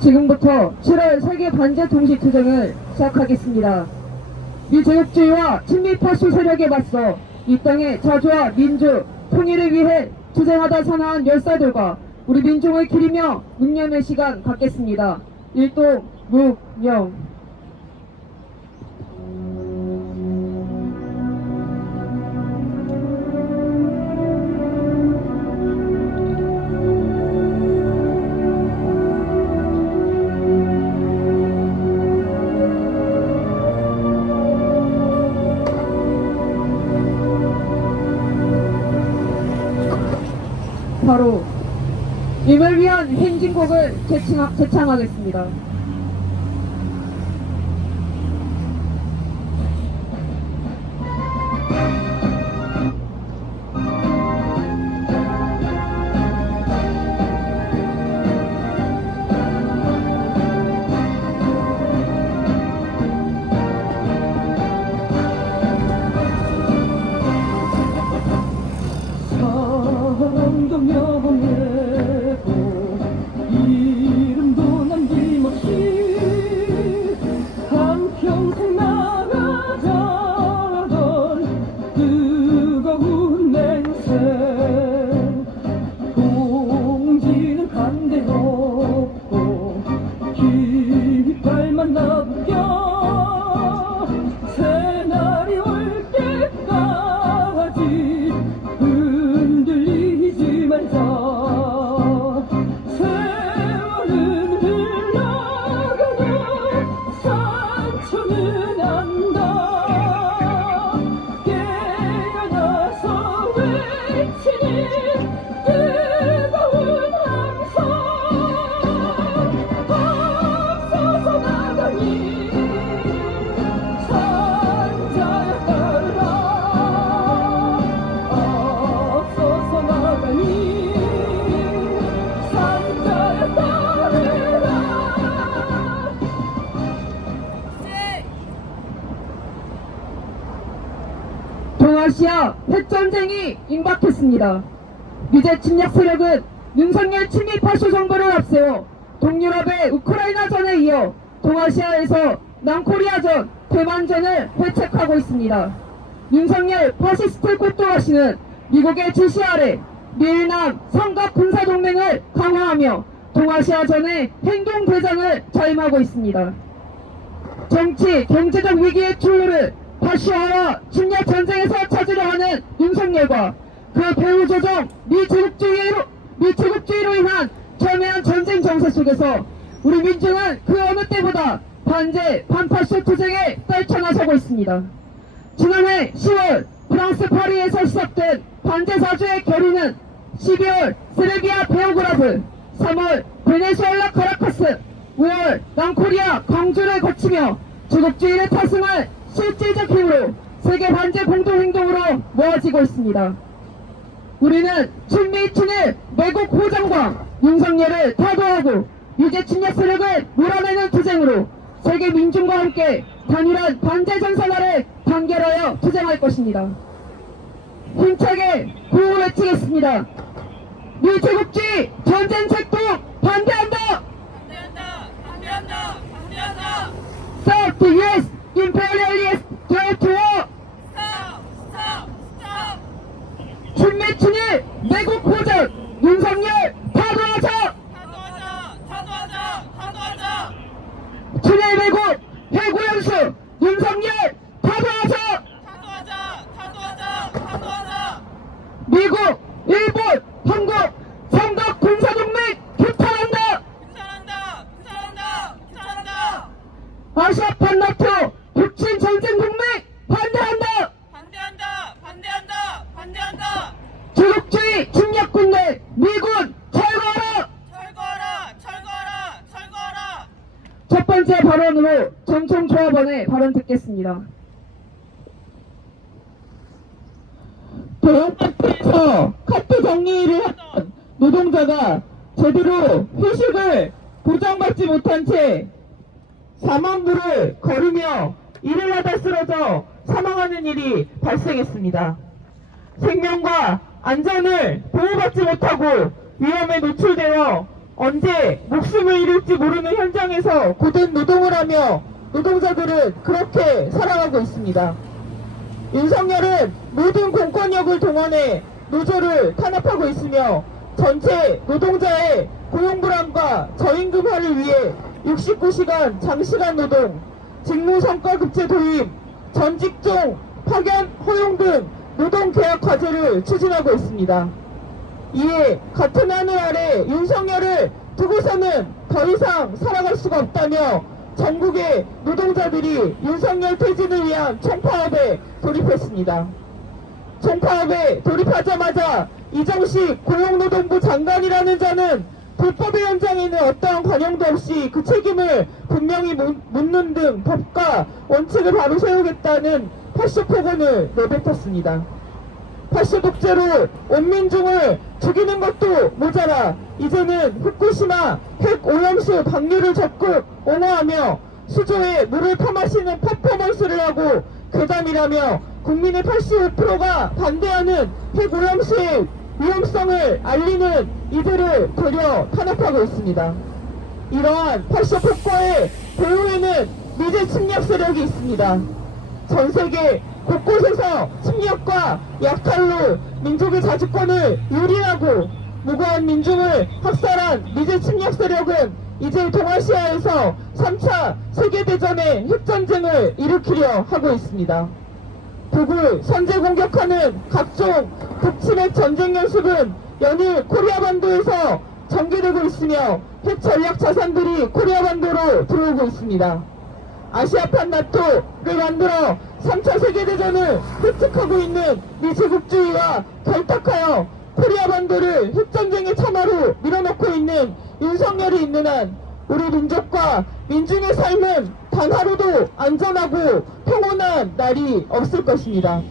지금부터 7월 세계 반제 통시 투쟁을 시작하겠습니다. 미제국주의와 친미파시 세력에 맞서 이 땅의 자주와 민주, 통일을 위해 투쟁하다 사나운 열사들과 우리 민중을 기리며 묵념의 시간 갖겠습니다. 일동 묵념. 바로 임을 위한 행진곡을 제창하겠습니다. 사랑도 명예고 이름도 남김없이 한평생 나가자던 뜨거운 맹세 공지는 간대없고 깃발만 나부겨 새날이 올 때까지 흔들리지 말자. 세월은 흘러가도 상처는 안다. 깨어나서 외치는 뜨거운 함성 앞서서 나가니 산자야 따르라. 앞서서 나가니 산자야 따르라. 동아시아 핵전쟁이 임박했습니다. 미제 침략 세력은 윤석열 친미파쇼 정부를 앞세워 동유럽의 우크라이나전에 이어 동아시아에서 남코리아전, 대만전을 회책하고 있습니다. 윤석열 파시스트 꽃도라시는 미국의 지시 아래 미일남 삼각 군사동맹을 강화하며 동아시아전의 행동대장을 자임하고 있습니다. 정치, 경제적 위기의 출路파시아와 침략 전쟁에서 찾으려 하는 윤석열과 그 배후 조정 미제국주의로 인한 첨예한 전쟁 정세 속에서 우리 민중은 그 어느 때보다 반제, 반파쇼 투쟁에 떨쳐나서고 있습니다. 지난해 10월 프랑스 파리에서 시작된 반제 사주의 결의는 12월 세르비아 베오그라드, 3월 베네수엘라 카라카스, 5월 남코리아 광주를 거치며 제국주의를 타승할 실질적 힘으로 세계 반제 공동행동으로 모아지고 있습니다. 우리는 친미친일 매국 호정과 윤석열을 타도하고 유제 침략 세력을 몰아내는 투쟁으로 세계 민중과 함께 단일한 반제 전선화를 단결하여 투쟁할 것입니다. 힘차게 구호를 외치겠습니다. 미제국주의 전쟁 책동 반대한다! 반대한다! 반대한다! 반대한다! Stop the US imperialist threat to war! 스탑! 스탑! 스탑! 친미친일 매국 호전 윤석열 타도하자! 타도하자! 타도하자! 타도하자! 친일 매국 해고연수 윤석열 타도하자! 타도하자! 타도하자! 타도하자! 미국, 일본, 한국 삼각 군사동맹 규탄한다! 규탄한다! 규탄한다! 규탄한다! 아시아판 나토 북친 전쟁 동맹 반대한다! 반대한다! 반대한다! 반대한다! 제국주의 침략군대 미군 철거하라! 철거하라! 철거하라! 철거하라! 첫 번째 발언으로 정청조합원의 발언 듣겠습니다. 대형마트에서 카트 정리를 하던 노동자가 제대로 휴식을 보장받지 못한 채 사망부를 걸으며 일을 하다 쓰러져 사망하는 일이 발생했습니다. 생명과 안전을 보호받지 못하고 위험에 노출되어 언제 목숨을 잃을지 모르는 현장에서 고된 노동을 하며 노동자들은 그렇게 살아가고 있습니다. 윤석열은 모든 공권력을 동원해 노조를 탄압하고 있으며 전체 노동자의 고용불안과 저임금화를 위해 69시간 장시간 노동, 직무성과급제 도입, 전직종 파견 허용 등 노동개혁 과제를 추진하고 있습니다. 이에 같은 하늘 아래 윤석열을 두고서는 더 이상 살아갈 수가 없다며 전국의 노동자들이 윤석열 퇴진을 위한 총파업에 돌입했습니다. 총파업에 돌입하자마자 이정식 고용노동부 장관이라는 자는 불법의 현장에는 어떠한 관여도 없이 그 책임을 분명히 묻는 등 법과 원칙을 바로 세우겠다는 파쇼폭언을 내뱉었습니다. 파쇼 독재로 온 민중을 죽이는 것도 모자라 이제는 후쿠시마 핵 오염수 방류를 적극 옹호하며 수조에 물을 퍼마시는 퍼포먼스를 하고 괴담이라며 국민의 85%가 반대하는 핵 오염수의 위험성을 알리는 이들을 되려 탄압하고 있습니다. 이러한 파쇼 폭거의 배후에는 미제 침략 세력이 있습니다. 전 세계 곳곳에서 침략과 약탈로 민족의 자주권을 유린하고 무고한 민중을 학살한 미제 침략 세력은 이제 동아시아에서 3차 세계대전의 핵전쟁을 일으키려 하고 있습니다. 북을 선제 공격하는 각종 북침핵 전쟁 연습은 연일 코리아 반도에서 전개되고 있으며 핵 전략 자산들이 코리아 반도로 들어오고 있습니다. 아시아판 나토를 만들어 3차 세계대전을 획득하고 있는 미제국주의와 결탁하여 코리아 반도를 핵전쟁의 참화로 밀어넣고 있는 윤석열이 있는 한 우리 민족과 민중의 삶은 단 하루도 안전하고 평온한 날이 없을 것입니다.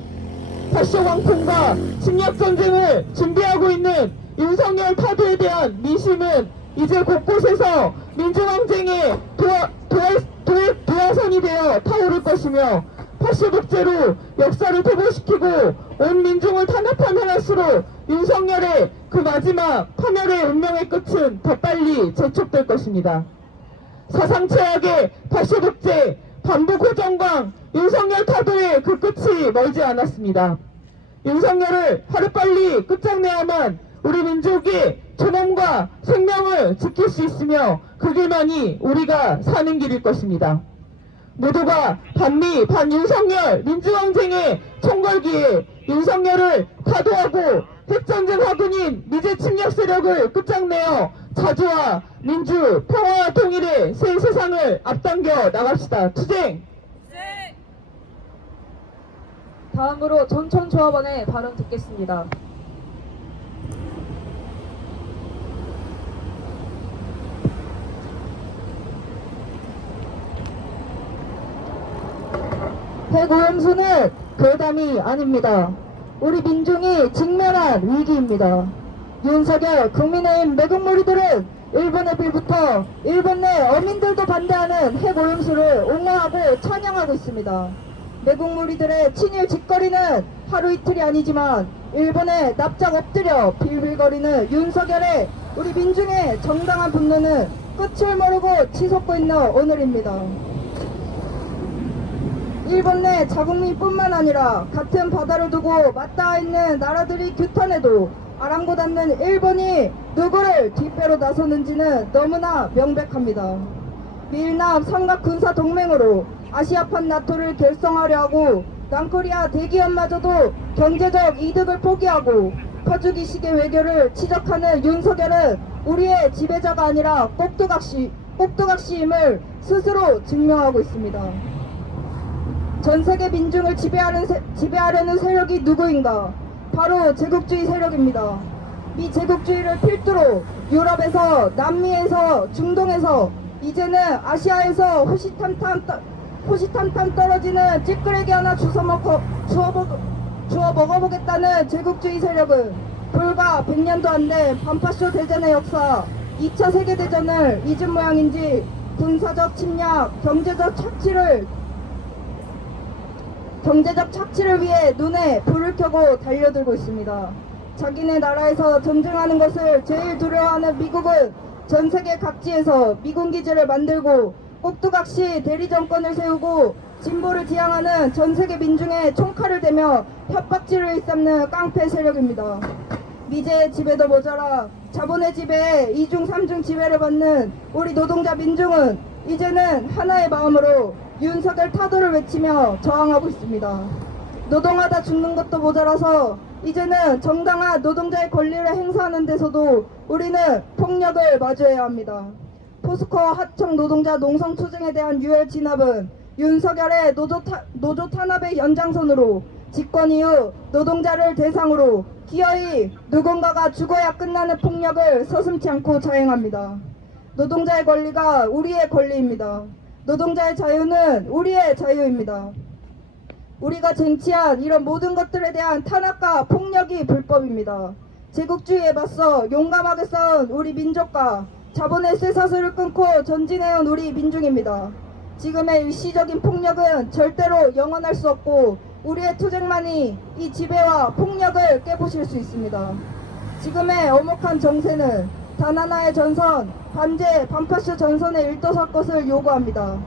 파쇼 광풍과 침략전쟁을 준비하고 있는 윤석열 타도에 대한 민심은 이제 곳곳에서 민중항쟁의 도화선이 되어 타오를 것이며 파쇼 독재로 역사를 퇴보시키고 온 민중을 탄압하는 한수로 윤석열의 그 마지막 파멸의 운명의 끝은 더 빨리 재촉될 것입니다. 사상 최악의 파쇼 독재, 반복 호정광, 윤석열 타도의 그 끝이 멀지 않았습니다. 윤석열을 하루빨리 끝장내야만 우리 민족의 존엄과 생명을 지킬 수 있으며 그 길만이 우리가 사는 길일 것입니다. 모두가 반미 반윤석열 민주항쟁의 총궐기에 윤석열을 타도하고 핵전쟁 화근인 미제 침략 세력을 끝장내어 자주와 민주, 평화와 통일의 새 세상을 앞당겨 나갑시다. 투쟁! 네. 다음으로 전천조합원의 발언 듣겠습니다. 핵오염수는 괴담이 아닙니다. 우리 민중이 직면한 위기입니다. 윤석열 국민의힘 매국무리들은 일본의 빌부터 일본 내 어민들도 반대하는 핵오염수를 옹호하고 찬양하고 있습니다. 매국무리들의 친일 짓거리는 하루 이틀이 아니지만 일본에 납작 엎드려 빌빌거리는 윤석열의 우리 민중의 정당한 분노는 끝을 모르고 치솟고 있는 오늘입니다. 일본 내 자국민뿐만 아니라 같은 바다를 두고 맞닿아 있는 나라들이 규탄해도 아랑곳 않는 일본이 누구를 뒷배로 나서는지는 너무나 명백합니다. 미일남 삼각군사동맹으로 아시아판 나토를 결성하려 하고 남코리아 대기업마저도 경제적 이득을 포기하고 퍼주기식의 외교를 치적하는 윤석열은 우리의 지배자가 아니라 꼭두각시임을 스스로 증명하고 있습니다. 전세계 민중을 지배하려는 세력이 누구인가? 바로 제국주의 세력입니다. 이 제국주의를 필두로 유럽에서, 남미에서, 중동에서, 이제는 아시아에서 호시탐탐 떨어지는 찌끄레기 하나 주워 먹어보겠다는 제국주의 세력은 불과 100년도 안 된 반파쇼 대전의 역사 2차 세계대전을 잊은 모양인지 군사적 침략, 경제적 착취를 위해 눈에 불을 켜고 달려들고 있습니다. 자기네 나라에서 전쟁하는 것을 제일 두려워하는 미국은 전 세계 각지에서 미군 기지를 만들고 꼭두각시 대리 정권을 세우고 진보를 지향하는 전 세계 민중의 총칼을 대며 협박질을 일삼는 깡패 세력입니다. 미제의 지배도 모자라 자본의 지배에 2중 3중 지배를 받는 우리 노동자 민중은 이제는 하나의 마음으로 윤석열 타도를 외치며 저항하고 있습니다. 노동하다 죽는 것도 모자라서 이제는 정당한 노동자의 권리를 행사하는 데서도 우리는 폭력을 마주해야 합니다. 포스코 하청 노동자 농성투쟁에 대한 유혈 진압은 윤석열의 노조 탄압의 연장선으로 집권 이후 노동자를 대상으로 기어이 누군가가 죽어야 끝나는 폭력을 서슴지 않고 자행합니다. 노동자의 권리가 우리의 권리입니다. 노동자의 자유는 우리의 자유입니다. 우리가 쟁취한 이런 모든 것들에 대한 탄압과 폭력이 불법입니다. 제국주의에 맞서 용감하게 싸운 우리 민족과 자본의 쇠사슬을 끊고 전진해온 우리 민중입니다. 지금의 일시적인 폭력은 절대로 영원할 수 없고 우리의 투쟁만이 이 지배와 폭력을 깨부실 수 있습니다. 지금의 엄혹한 정세는 단 하나의 전선, 반제, 반파쇼 전선에 일도설 것을 요구합니다.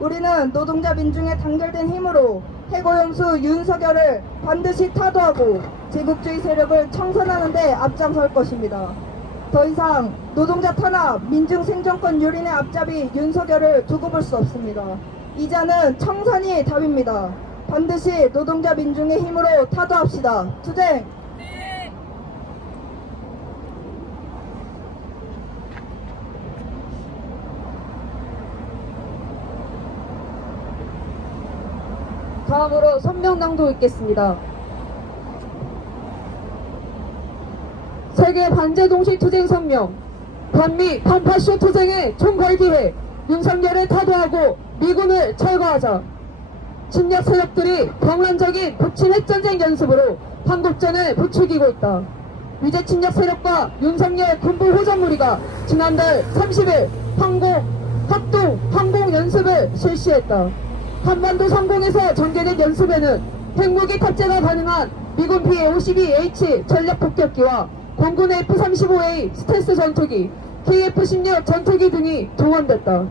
우리는 노동자 민중의 단결된 힘으로 해고연수 윤석열을 반드시 타도하고 제국주의 세력을 청산하는 데 앞장설 것입니다. 더 이상 노동자 탄압, 민중 생존권 유린의 앞잡이 윤석열을 두고 볼 수 없습니다. 이자는 청산이 답입니다. 반드시 노동자 민중의 힘으로 타도합시다. 투쟁! 네. 다음으로 선명 낭독 읽겠습니다. 세계 반제 동시 투쟁 성명. 반미 반파쇼 투쟁에 총궐기해 윤석열을 타도하고 미군을 철거하자. 침략 세력들이 병란적인 북침 핵전쟁 연습으로 한국전을 부추기고 있다. 위제 침략 세력과 윤석열 군부 호전 무리가 지난달 30일 항공 연습을 실시했다. 한반도 상공에서 전개된 연습에는 핵무기 탑재가 가능한 미군 B-52H 전략 폭격기와 공군 F-35A 스텔스 전투기, KF-16 전투기 등이 동원됐다.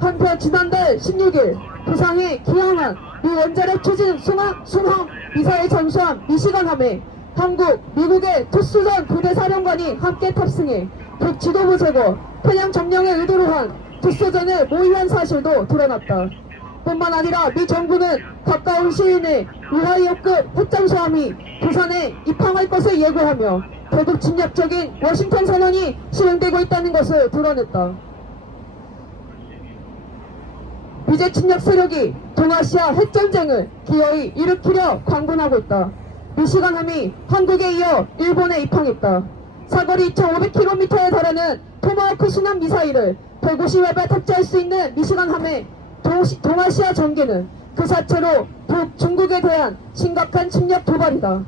한편 지난달 16일 부상이 기항한 미 원자력 추진 순항 미사일 잠수함 미시간함에 한국, 미국의 특수전 부대 사령관이 함께 탑승해 북 지도부 제거, 편향 점령의 의도로 한 특수전을 모의한 사실도 드러났다. 뿐만 아니라 미 정부는 가까운 시일 내 우하이어급 핵잠수함이 부산에 입항할 것을 예고하며 대북 침략적인 워싱턴 선언이 실행되고 있다는 것을 드러냈다. 위제 침략 세력이 동아시아 핵전쟁을 기어이 일으키려 광분하고 있다. 미시간함이 한국에 이어 일본에 입항했다. 사거리 2,500km에 달하는 토마호크 순항 미사일을 150발 탑재할 수 있는 미시간함의 동아시아 전개는 그 자체로 북중국에 대한 심각한 침략 도발이다.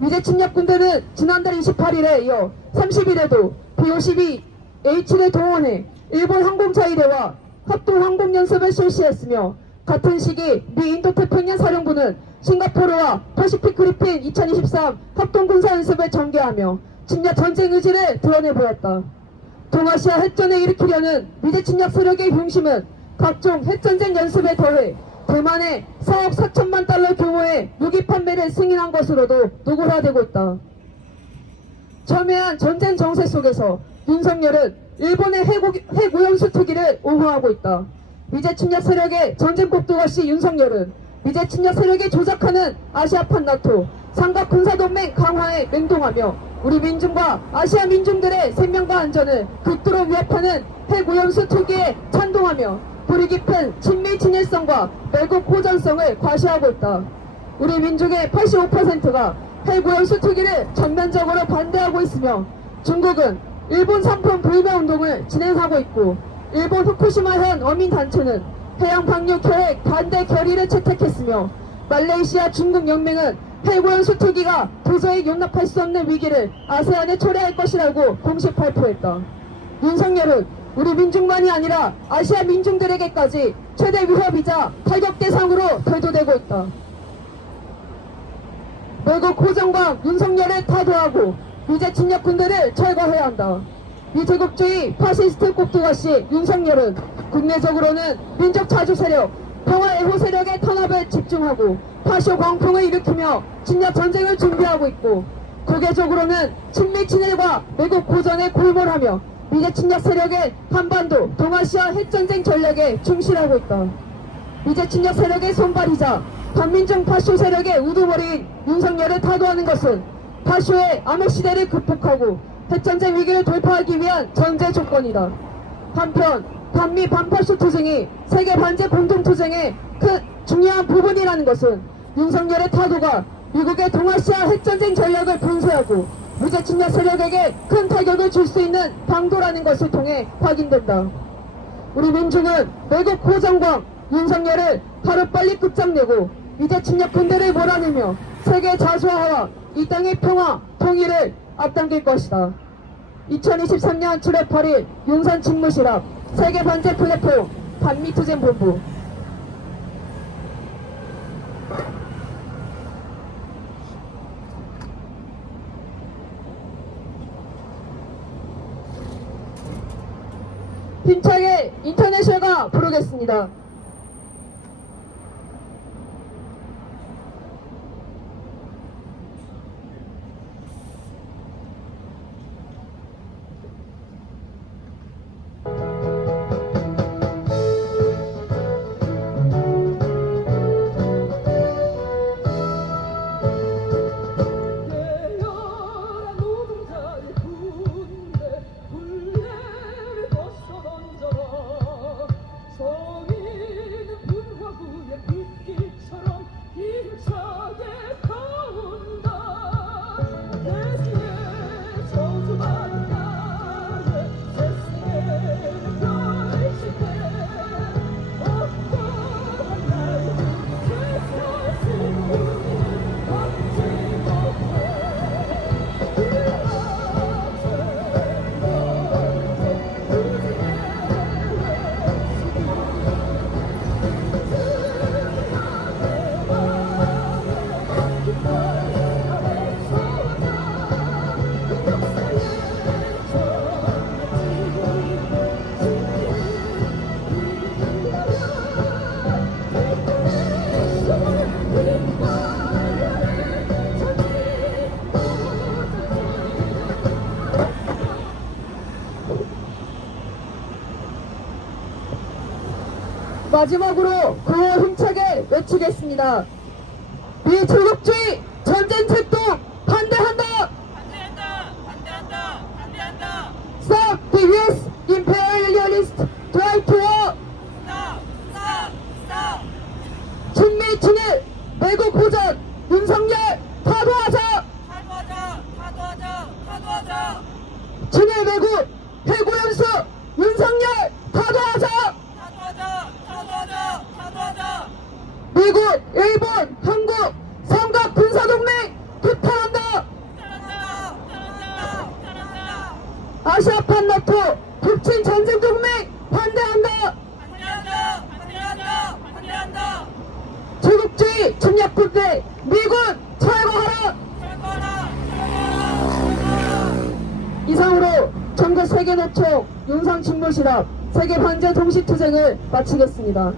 위제 침략 군대는 지난달 28일에 이어 30일에도 B-52H를 동원해 일본 항공자위대와 합동 항공연습을 실시했으며 같은 시기 미 인도태평양 사령부는 싱가포르와 퍼시픽 그리핀 2023 합동군사연습을 전개하며 침략 전쟁 의지를 드러내 보였다. 동아시아 핵전을 일으키려는 위제 침략 세력의 중심은 각종 핵전쟁 연습에 더해 대만의 4억 4천만 달러 규모의 무기 판매를 승인한 것으로도 노골화되고 있다. 첨예한 전쟁 정세 속에서 윤석열은 일본의 핵오염수 투기를 옹호하고 있다. 위제 침략 세력의 전쟁 꼭두각시 윤석열은 위제 침략 세력이 조작하는 아시아판 나토 삼각 군사동맹 강화에 맹동하며 우리 민중과 아시아 민중들의 생명과 안전을 극도로 위협하는 핵오염수 투기에 찬동하며 뿌리 깊은 친미 친일성과 매국 호전성을 과시하고 있다. 우리 민족의 85%가 핵오염수 투기를 전면적으로 반대하고 있으며 중국은 일본 상품 불매 운동을 진행하고 있고 일본 후쿠시마현 어민단체는 해양 방류 계획 반대 결의를 채택했으며 말레이시아 중국 연맹은 핵오염수 투기가 도저히 용납할 수 없는 위기를 아세안에 초래할 것이라고 공식 발표했다. 윤석열은 우리 민중만이 아니라 아시아 민중들에게까지 최대 위협이자 타격 대상으로 대두되고 있다. 외국 호정과 윤석열을 타도하고 위제 침략 군대를 철거해야 한다. 미제국주의 파시스트 꼭두가시 윤석열은 국내적으로는 민족 자주 세력, 평화 애호 세력의 탄압에 집중하고 파쇼 광풍을 일으키며侵略전쟁을 준비하고 있고, 국외적으로는 친미 친일과 외국 고전에 골몰하며 미제 침략 세력의 한반도, 동아시아 핵전쟁 전략에 충실하고 있다. 미제 침략 세력의 손발이자 반민중 파쇼 세력의 우두머리인 윤석열을 타도하는 것은 파쇼의 암흑시대를 극복하고 핵전쟁 위기를 돌파하기 위한 전제 조건이다. 한편 반미 반파쇼 투쟁이 세계 반제 공동투쟁의 큰 중요한 부분이라는 것은 윤석열의 타도가 미국의 동아시아 핵전쟁 전략을 분쇄하고 미제 침략 세력에게 큰 타격을 줄 수 있는 방도라는 것을 통해 확인된다. 우리 민중은 외국 고정광 윤석열을 하루빨리 끝장내고 미제 침략 군대를 몰아내며 세계 자주화와 이 땅의 평화, 통일을 앞당길 것이다. 2023년 7월 8일 용산 집무실 앞 세계 반제 플랫폼 반미투쟁 본부. 힘차게 인터내셔널가 부르겠습니다. 예열한 노동자의 군대 불레를 벗어던져라. 정의는 분화구의 불길처럼 힘차게 가온다. 내시의 저주받은 날에 세상을 펼칠 때 어떠한 날도 세상 신문을 걷지 못해. 마지막으로 구호 힘차게 외치겠습니다. 미제국주의 전쟁策动 반대한다! 반대한다! 반대한다! 반대한다! Stop the US imperialist drive to war! 스탑! 스탑! 스탑! 친미 친일 외국 고전 윤석열 타도하자! 타도하자! 타도하자! 타도하자! 친일 외국 해고연수 윤석열 타도하자! 타도하자! 타도하자! 타도하자! 미국, 일본, 한국 삼각 군사동맹 규탄한다! 잘한다! 잘한다! 잘한다! 아시아판 나토 북친 전쟁 동맹 반대한다! 반대한다! 반대한다! 반대한다! 제국주의 침략군대 미군 철거하라! 철거하라! 철거하라! 철거하라! 이상으로 전국 세계노총 용산 집무실 앞 세계 반제 동시투쟁을 마치겠습니다.